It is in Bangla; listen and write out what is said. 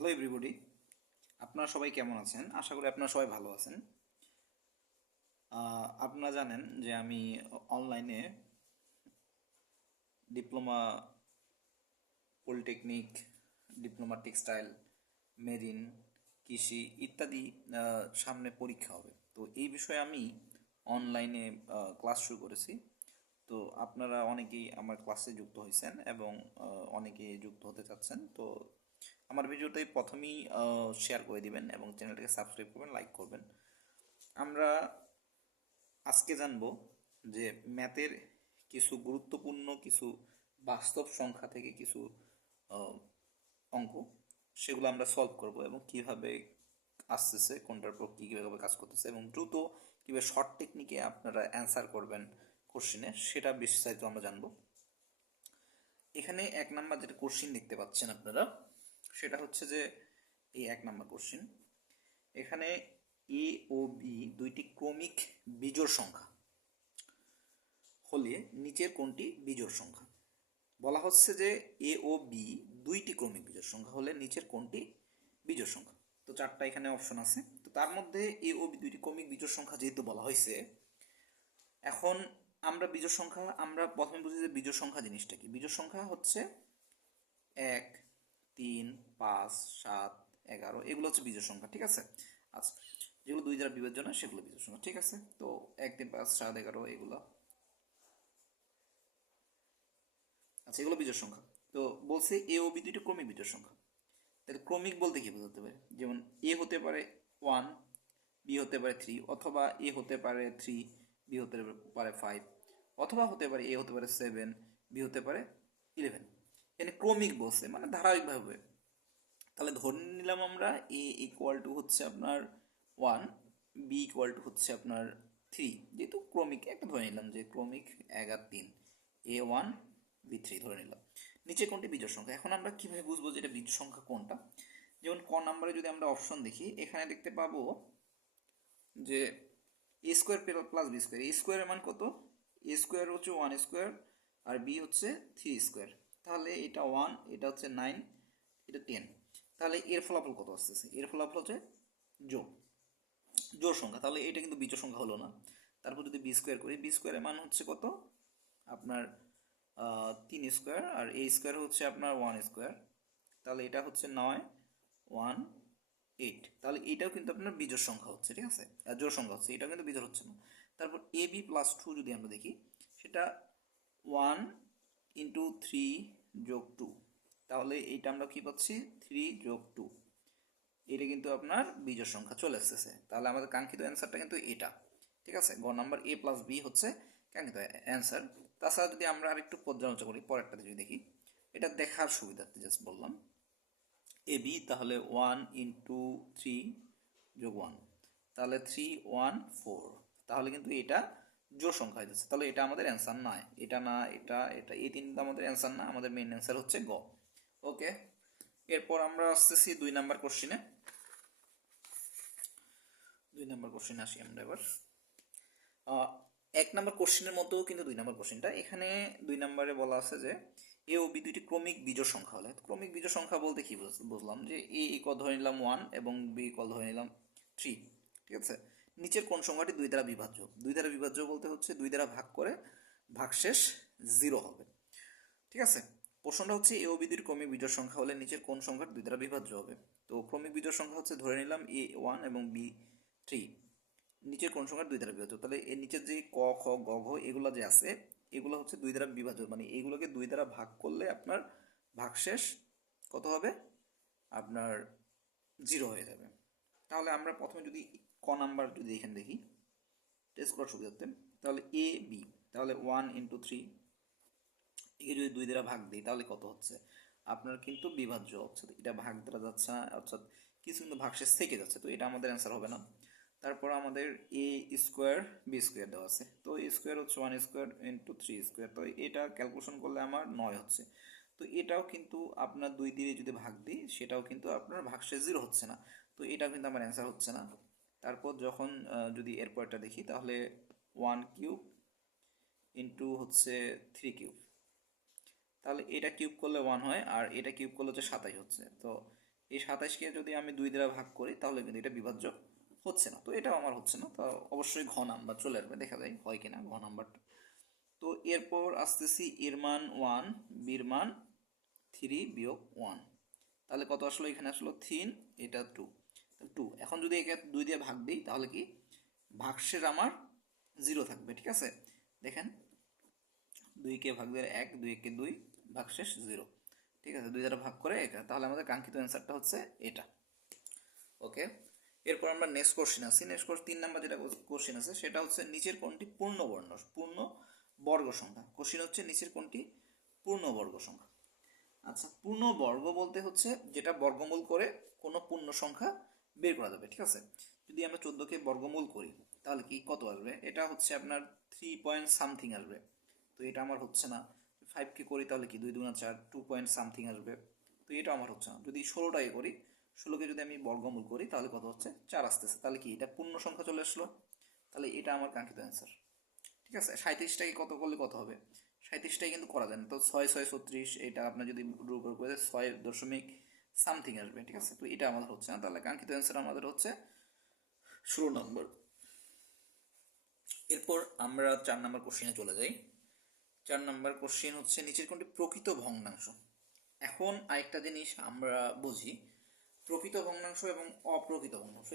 হ্যালো এভরিবডি, আপনারা সবাই কেমন আছেন? আশা করি আপনারা সবাই ভালো আছেন। আপনারা জানেন যে আমি অনলাইনে diploma polytechnic, diploma textile, marine, কৃষি ইত্যাদি সামনে পরীক্ষা হবে। তো এই বিষয়ে আমি অনলাইনে ক্লাস শুরু করেছি। তো আপনারা অনেকেই আমার ক্লাসে যুক্ত হয়েছেন এবং অনেকে যুক্ত হতে চাচ্ছেন। তো আমার ভিডিওটাই প্রথমেই শেয়ার করে দিবেন এবং চ্যানেলটাকে সাবস্ক্রাইব করবেন, লাইক করবেন। আমরা আজকে জানব যে ম্যাথের কিছু গুরুত্বপূর্ণ কিছু বাস্তব সংখ্যা থেকে কিছু আহ, অঙ্ক, সেগুলো আমরা সলভ করব এবং কিভাবে আসতেছে, কোনটার পর কী কীভাবে কাজ করতেছে এবং দ্রুত কীভাবে শর্ট টেকনিকে আপনারা অ্যান্সার করবেন কোশ্চিনে, সেটা বিস্তারিত আমরা জানব। এখানে এক নাম্বার যেটা কোশ্চিন দেখতে পাচ্ছেন আপনারা, সেটা হচ্ছে যে এই এক নাম্বার কোশ্চিন। এখানে এ ও বি দুইটি ক্রমিক বিজোড় সংখ্যা হলে নিচের কোনটি বিজোড় সংখ্যা? বলা হচ্ছে যে এ ও বি দুইটি ক্রমিক বিজোড় সংখ্যা হলে নিচের কোনটি বিজোড় সংখ্যা। তো চারটা এখানে অপশন আছে। তো তার মধ্যে এ ও বি দুইটি ক্রমিক বিজোড় সংখ্যা যেহেতু বলা হয়েছে, এখন আমরা বিজোড় সংখ্যা, আমরা প্রথমে বুঝি যে বিজোড় সংখ্যা জিনিসটা কি। বিজোড় সংখ্যা হচ্ছে 1, 3, 5, 7, 11, এগুলো হচ্ছে বিজোড় সংখ্যা, ঠিক আছে? আচ্ছা, যেগুলো দুই দ্বারা বিভাজ্য না সেগুলো বিজোড় সংখ্যা, ঠিক আছে? তো 1, 3, 5, 7, 11 এগুলো, আচ্ছা, এগুলো বিজোড় সংখ্যা। তো বলছে এ ও বি দুইটা ক্রমিক বিজোড় সংখ্যা। তাহলে ক্রমিক বলতে কি বোঝাতে পারে? যেমন এ হতে পারে 1, বি হতে পারে 3, অথবা এ হতে পারে 3, বি হতে পারে 5, অথবা হতে পারে এ হতে পারে 7, বি হতে পারে 11। এখানে ক্রমিক বলছে মানে ধারাবাহিকভাবে। তাহলে ধরে নিলাম আমরা এ ইকুয়াল টু হচ্ছে আপনার 1, বি ইকুয়াল টু হচ্ছে আপনার 3। যেহেতু ক্রমিক একটা ধরে নিলাম যে ক্রমিক 1 আর 3, A1 B3 ধরে নিলাম। নিচে কোনটি বিজোড় সংখ্যা? এখন আমরা কিভাবে বুঝবো যে এটা বিজোড় সংখ্যা কোনটা? যেমন ক নাম্বারে যদি আমরা অপশন দেখি, এখানে দেখতে পাবো যে এ স্কোয়ার প্লাস বি স্কোয়ার। এ স্কোয়ারের মান কত? এ স্কোয়ার হচ্ছে 1 স্কোয়ার আর বি হচ্ছে 3 স্কোয়ার। তাহলে এটা 1, এটা হচ্ছে 9, এটা 10। তাহলে এর ফলাফল কত আসতেছে? এর ফলাফল হচ্ছে যোগ, জোড় সংখ্যা। তাহলে এটা কিন্তু বিজোড় সংখ্যা হলো না। তারপর যদি বি স্কোয়ার করি, বি স্কোয়ারের মান হচ্ছে কত? আপনার 3 স্কোয়ার আর এ স্কোয়ার হচ্ছে আপনার 1 স্কোয়ার। তাহলে এটা হচ্ছে 9, 1, 8। তাহলে এটাও কিন্তু আপনার বিজোড় সংখ্যা হচ্ছে, ঠিক আছে? আর জোড় সংখ্যা হচ্ছে, এটাও কিন্তু বিজোড় হচ্ছে না। তারপর এ বি প্লাস 2 যদি আমরা দেখি, সেটা 1 ইন্টু 3 যোগ 2। তাহলে এইটা আমরা কি পাচ্ছি? 3 যোগ 2। এটা কিন্তু আপনার বিজোড় সংখ্যা চলে আসতেছে। তাহলে আমাদের কাঙ্ক্ষিত অ্যান্সারটা কিন্তু এটা, ঠিক আছে? গ নাম্বার এ প্লাস বি হচ্ছে কাঙ্ক্ষিত অ্যান্সার। তাছাড়া যদি আমরা আরেকটু পর্যালোচনা করি, পরেরটাতে যদি দেখি, এটা দেখার সুবিধার্থে জাস্ট বললাম এ বি, তাহলে 1 ইন্টু 3 যোগ 1, তাহলে 3, 1, 4। তাহলে কিন্তু এটা জোড় সংখ্যা হয়ে যাচ্ছে। তাহলে এটা আমাদের অ্যান্সার নয়, এটা না, এটা এটা, এই তিনটা আমাদের অ্যান্সার না। আমাদের মেইন অ্যান্সার হচ্ছে গ। ওকে, এরপর আমরা আসতেছি 2 নাম্বার কোশ্চিনে। 2 নাম্বার কোশ্চিনে আসি আমরা এবার। 1 নাম্বার কোশ্চিনের মতো কিন্তু 2 নাম্বার কোশ্চিনটা। এখানে 2 নাম্বারে বলা আছে যে এ ও বি দুইটি ক্রমিক বিজোড় সংখ্যা হলে, ক্রমিক বিজোড় সংখ্যা বলতে কি বুঝলাম যে এ ইকুয়াল ধরে নিলাম 1 এবং বি ইকুয়াল ধরে নিলাম 3, ঠিক আছে? নিচের কোন সংখ্যাটি 2 দ্বারা বিভাজ্য? 2 দ্বারা বিভাজ্য বলতে হচ্ছে 2 দ্বারা ভাগ করে ভাগশেষ 0 হবে, ঠিক আছে? প্রশ্নটা হচ্ছে এ ও বি দুইটি ক্রমিক বিজোড় সংখ্যা হলে নিচের কোন সংখ্যাটি 2 দ্বারা বিভাজ্য হবে? তো ক্রমিক বিজোড় সংখ্যা হচ্ছে ধরে নিলাম A1 এবং B3, নিচের কোন সংখ্যা 2 দ্বারা বিভাজ্য? তাহলে এর নিচের যে ক খ গ ঘ এগুলো যে আছে, এগুলো হচ্ছে 2 দ্বারা বিভাজ্য, মানে এগুলোকে 2 দ্বারা ভাগ করলে আপনার ভাগশেষ কত হবে? আপনার 0 হয়ে যাবে। তাহলে আমরা প্রথমে যদি ক নাম্বার যদি এখানে দেখি টেস্ট করার সুবিধার্থে, তাহলে এ বি, তাহলে 1 ইন্টু 3, একে যদি 2 দ্বারা ভাগ দিই তাহলে কত হচ্ছে? আপনার কিন্তু বিভাজ্য, অর্থাৎ এটা ভাগ দ্বারা যাচ্ছে না, অর্থাৎ কিছু কিন্তু ভাগশেষ থেকে যাচ্ছে। তো এটা আমাদের অ্যান্সার হবে না। তারপর আমাদের এ স্কোয়ার বি স্কোয়ার দেওয়া আছে। তো এ স্কোয়ার হচ্ছে 1 স্কোয়ার ইন্টু 3 স্কোয়ার। তো এটা ক্যালকুলেশন করলে আমার 9 হচ্ছে। তো এটাও কিন্তু আপনার 2 দিয়ে যদি ভাগ দিই, সেটাও কিন্তু আপনার ভাগশেষ 0 হচ্ছে না। তো এটাও কিন্তু আমার অ্যান্সার হচ্ছে না। তারপর যখন যদি এরপরটা দেখি, তাহলে 1 কিউব ইন্টু হচ্ছে 3 কিউব। তাহলে এটা কিউব করলে 1 হয় আর এটা কিউব করলে হচ্ছে 27 হচ্ছে। তো এই 27কে যদি আমি 2 দ্বারা ভাগ করি তাহলে কিন্তু এটা বিভাজ্য হচ্ছে না, তো এটাও আমার হচ্ছে না। তো অবশ্যই ঘ নাম্বার চলে আসবে, দেখা যায় হয় কিনা ঘ নাম্বারটা। তো এরপর আসতেছি এর মান 1, বির মান 3 বিয়োগ 1, তাহলে কত আসলো? এখানে আসলো 3, এটা 2, 2। এখন যদি একে 2 দিয়ে ভাগ দিই তাহলে কি ভাগশেষ আমার 0 থাকবে, ঠিক আছে? দেখেন 2কে ভাগ দিলে 1, 2 একে 2, ভাগশেষ 0, ঠিক আছে? 2 দ্বারা ভাগ করে এটা, তাহলে আমাদের কাঙ্ক্ষিত অ্যান্সারটা হচ্ছে এটা। ওকে, এরপর আমরা নেক্সট কোশ্চেন আসি। নেক্সট 3 নাম্বার যেটা কোশ্চেন আছে সেটা হচ্ছে নিচের কোনটি পূর্ণ বর্গ সংখ্যা। কোশ্চেন হচ্ছে নিচের কোনটি পূর্ণ বর্গ সংখ্যা। আচ্ছা, পূর্ণ বর্গ বলতে হচ্ছে যেটা বর্গমূল করে কোনো পূর্ণ সংখ্যা বের করা যাবে, ঠিক আছে? যদি আমরা 14কে বর্গমূল করি তাহলে কি কত আসবে? এটা হচ্ছে আপনার 3 পয়েন্ট সামথিং আসবে, তো এটা আমার হচ্ছে না। 5কে করি তাহলে কি 2 দুগুণা 4, 2 পয়েন্ট সামথিং আসবে, তো এটা আমার হচ্ছে না। যদি 16টাকে করি, 16কে যদি আমি বর্গমূল করি তাহলে কত হচ্ছে? 4 আসতেছে, তাহলে কি এটা পূর্ণ সংখ্যা চলে আসলো, তাহলে এটা আমার কাঙ্ক্ষিত অ্যান্সার। ঠিক আছে, 37টাকে কত করলে কত হবে? 37টাই কিন্তু করা যায় না, তো 6 6 36, এটা আপনার যদি রূপ করে 6 দশমিক সামথিং আসবে, ঠিক আছে? তো এটা আমাদের হচ্ছে না, তাহলে কাঙ্ক্ষিত অ্যান্সার আমাদের হচ্ছে 16 নম্বর। এরপর আমরা 4 নম্বর কোশ্চেনে চলে যাই। 4 নম্বর কোশ্চেন হচ্ছে নিচের কোনটি প্রকৃত ভগ্নাংশ। এখন আরেকটা জিনিস আমরা বুঝি, প্রকৃত ভগ্নাংশ এবং অপ্রকৃত ভগ্নাংশ।